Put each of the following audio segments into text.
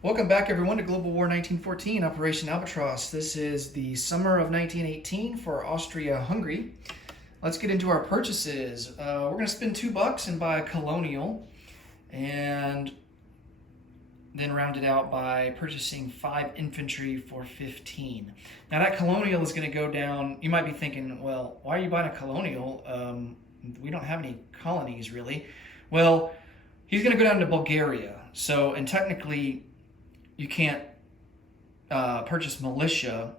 Welcome back, everyone, to Global War 1914, Operation Albatross. This is the summer of 1918 for Austria-Hungary. Let's get into our purchases. We're going to spend $2 and buy a colonial, and then round it out by purchasing 5 infantry for 15. Now that colonial is going to go down. You might be thinking, well, why are you buying a colonial? We don't have any colonies, really. Well, he's going to go down to Bulgaria. So, and technically, you can't purchase militia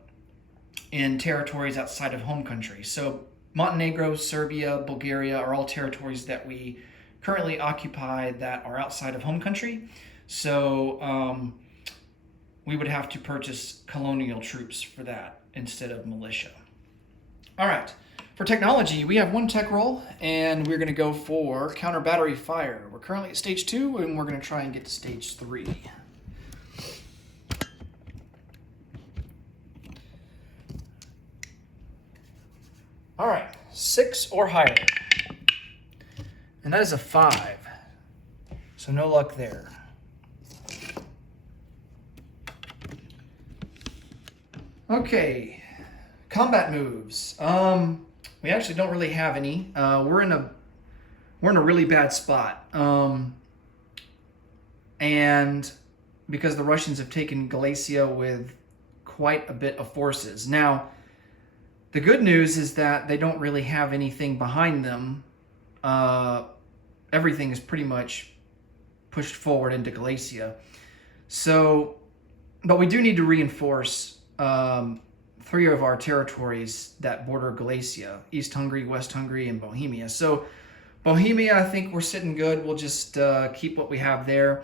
in territories outside of home country. So Montenegro, Serbia, Bulgaria are all territories that we currently occupy that are outside of home country. So we would have to purchase colonial troops for that instead of militia. All right. For technology, we have one tech roll, and we're going to go for counter battery fire. We're currently at stage 2, and we're going to try and get to stage 3. All right, 6 or higher. And that is a 5. So no luck there. Okay, combat moves. We actually don't really have any. We're in a really bad spot. And because the Russians have taken Galicia with quite a bit of forces. Now, the good news is that they don't really have anything behind them. Everything is pretty much pushed forward into Galicia. So, but we do need to reinforce 3 of our territories that border Galicia: East Hungary, West Hungary, and Bohemia. So Bohemia, I think we're sitting good. We'll just keep what we have there,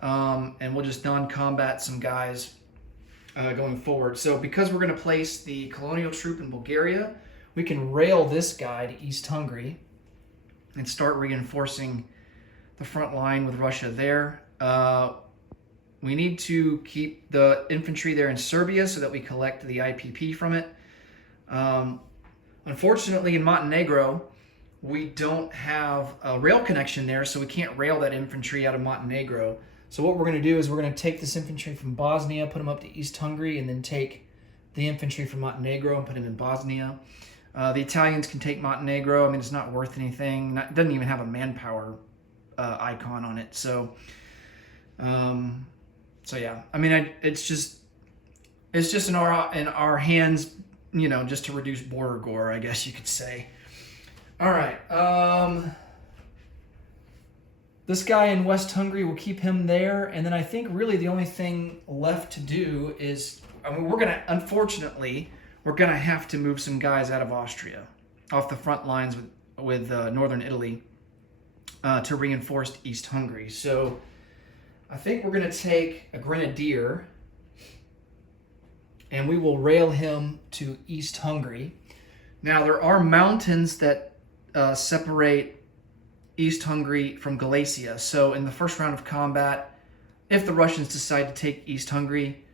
and we'll just non-combat some guys going forward. So because we're going to place the colonial troop in Bulgaria, we can rail this guy to East Hungary and start reinforcing the front line with Russia there. We need to keep the infantry there in Serbia so that we collect the IPP from it. Unfortunately, in Montenegro, we don't have a rail connection there, so we can't rail that infantry out of Montenegro. So what we're going to do is we're going to take this infantry from Bosnia, put them up to East Hungary, and then take the infantry from Montenegro and put them in Bosnia. The Italians can take Montenegro. I mean, it's not worth anything. It doesn't even have a manpower icon on it. So yeah. I mean, it's just in our hands, you know, just to reduce border gore, I guess you could say. All right. This guy in West Hungary, we'll keep him there. And then I think really the only thing left to do is, I mean, unfortunately, we're going to have to move some guys out of Austria, off the front lines with northern Italy, to reinforce East Hungary. So I think we're going to take a grenadier, and we will rail him to East Hungary. Now, there are mountains that separate East Hungary from Galicia. So in the first round of combat, if the Russians decide to take East Hungary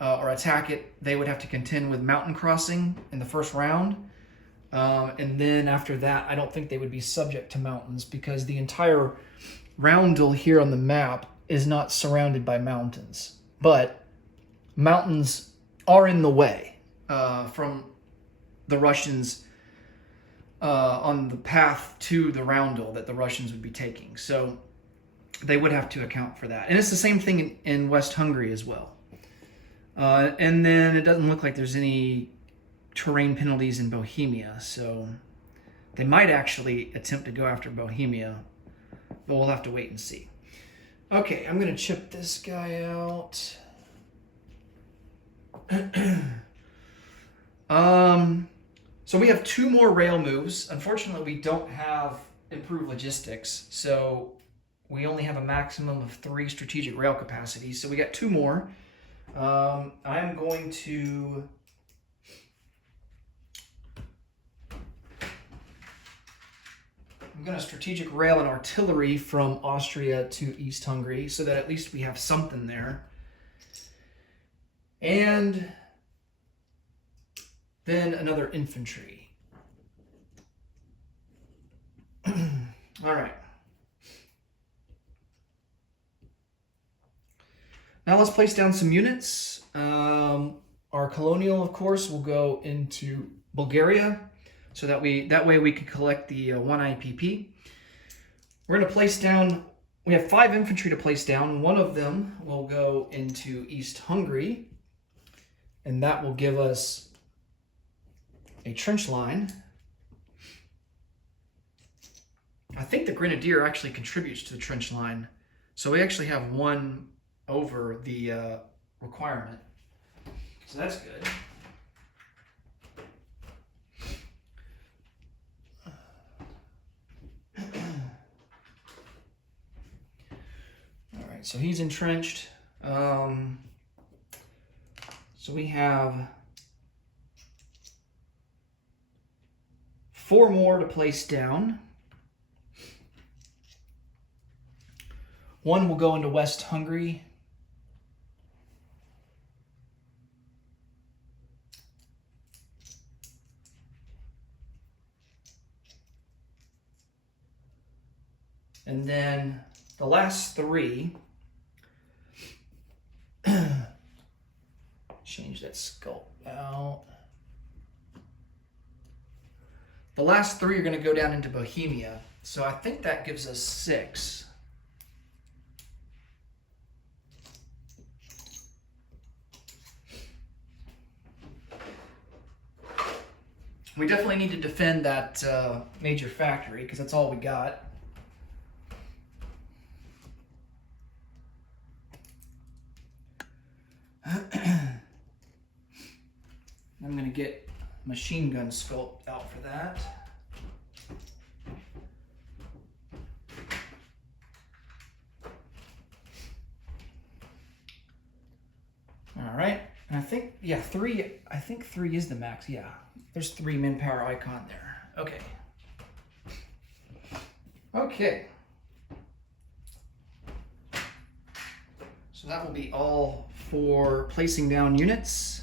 or attack it, they would have to contend with mountain crossing in the first round. And then after that, I don't think they would be subject to mountains because the entire roundel here on the map is not surrounded by mountains. But mountains are in the way from the Russians on the path to the roundel that the Russians would be taking. So they would have to account for that. And it's the same thing in West Hungary as well. And then it doesn't look like there's any terrain penalties in Bohemia. So they might actually attempt to go after Bohemia, but we'll have to wait and see. Okay, I'm going to chip this guy out. So we have 2 more rail moves. Unfortunately, we don't have improved logistics, so we only have a maximum of 3 strategic rail capacities. So we got 2 more. I'm going to strategic rail and artillery from Austria to East Hungary so that at least we have something there. And then another infantry. All right. Now let's place down some units. Our colonial, of course, will go into Bulgaria, so that way we can collect the 1 IPP. We're going to place down, we have 5 infantry to place down. One of them will go into East Hungary, and that will give us a trench line. I think the Grenadier actually contributes to the trench line, so we actually have 1 over the requirement. So that's good. All right, so he's entrenched. So we have 4 more to place down. 1 will go into West Hungary. And then the last 3, change that sculpt out. The last 3 are going to go down into Bohemia. So I think that gives us 6. We definitely need to defend that major factory because that's all we got. I'm going to get machine gun sculpt out for that. All right, and I think, yeah, 3, I think 3 is the max, yeah. There's 3 manpower icon there. Okay. Okay. So that will be all for placing down units.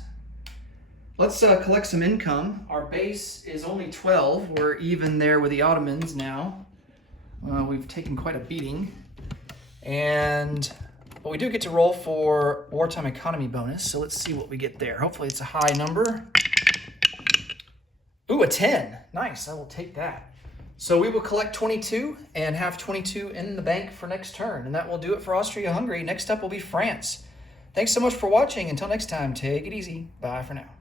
Let's collect some income. Our base is only 12. We're even there with the Ottomans now. We've taken quite a beating. But we do get to roll for wartime economy bonus, so let's see what we get there. Hopefully it's a high number. Ooh, a 10. Nice, I will take that. So we will collect 22 and have 22 in the bank for next turn, and that will do it for Austria-Hungary. Next up will be France. Thanks so much for watching. Until next time, take it easy. Bye for now.